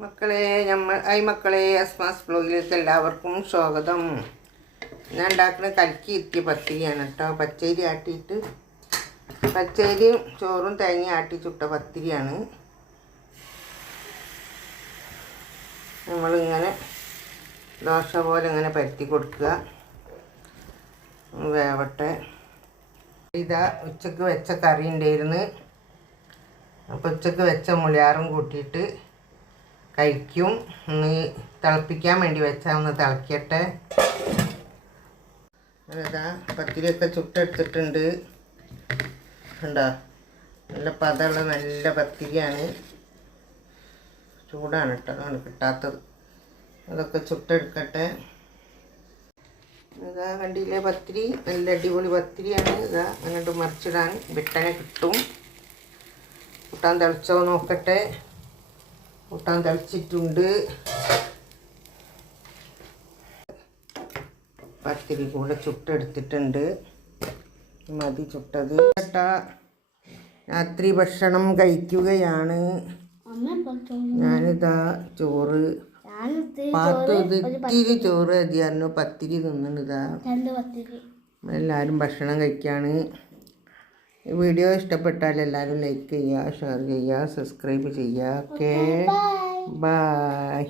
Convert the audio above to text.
മക്കളെ മക്കളെ അസ്മാസ് ബ്ലോഗിലേക്ക് എല്ലാവർക്കും സ്വാഗതം. ഞാൻ ഉണ്ടാക്കുന്ന കലക്കി എത്തിയ പത്തിരിയാണ് കേട്ടോ. പച്ചരി ആട്ടിയിട്ട് പച്ചരിയും ചോറും തേങ്ങ ആട്ടി ചുട്ട പത്തിരിയാണ്. നമ്മളിങ്ങനെ ദോശ പോലെ ഇങ്ങനെ പരത്തി കൊടുക്കുക. വേവട്ടെ. ഇതാ ഉച്ചക്ക് വെച്ച കറി ഉണ്ടായിരുന്നു. അപ്പോൾ ഉച്ചക്ക് വെച്ച മുളിയാറും കൂട്ടിയിട്ട് കഴിക്കും. ഒന്ന് തിളപ്പിക്കാൻ വേണ്ടി വെച്ചാൽ ഒന്ന് തിളക്കട്ടെ. അതാ പത്തിരിയൊക്കെ ചുട്ടെടുത്തിട്ടുണ്ട്. ഉണ്ടോ? നല്ല പതമുള്ള നല്ല പത്തിരിയാണ്. ചൂടാണ് കേട്ടോ, അതാണ് കിട്ടാത്തത്. അതൊക്കെ ചുട്ടെടുക്കട്ടെ. ഇതാ കണ്ടില്ലേ പത്തിരി, നല്ല അടിപൊളി പത്തിരിയാണ്. ഇതാ അങ്ങോട്ട് മറിച്ചിടാൻ വെട്ടനെ കിട്ടും. കൂട്ടാൻ തിളച്ചോ നോക്കട്ടെ. കൂട്ടാൻ തിളച്ചിട്ടുണ്ട്. പത്തിരി കൂടെ ചുട്ടെടുത്തിട്ടുണ്ട്. മതി ചുട്ടത്. കേട്ടാ രാത്രി ഭക്ഷണം കഴിക്കുകയാണ്. ഞാനിതാ ചോറ് ഇത്തിരി ചോറ് മതിയായിരുന്നു. പത്തിരി തിന്നുന്നതാ. എല്ലാവരും ഭക്ഷണം കഴിക്കുകയാണ്. ഈ വീഡിയോ ഇഷ്ടപ്പെട്ടാൽ എല്ലാവരും ലൈക്ക് ചെയ്യുക, ഷെയർ ചെയ്യുക, സബ്സ്ക്രൈബ് ചെയ്യുക. Okay, by.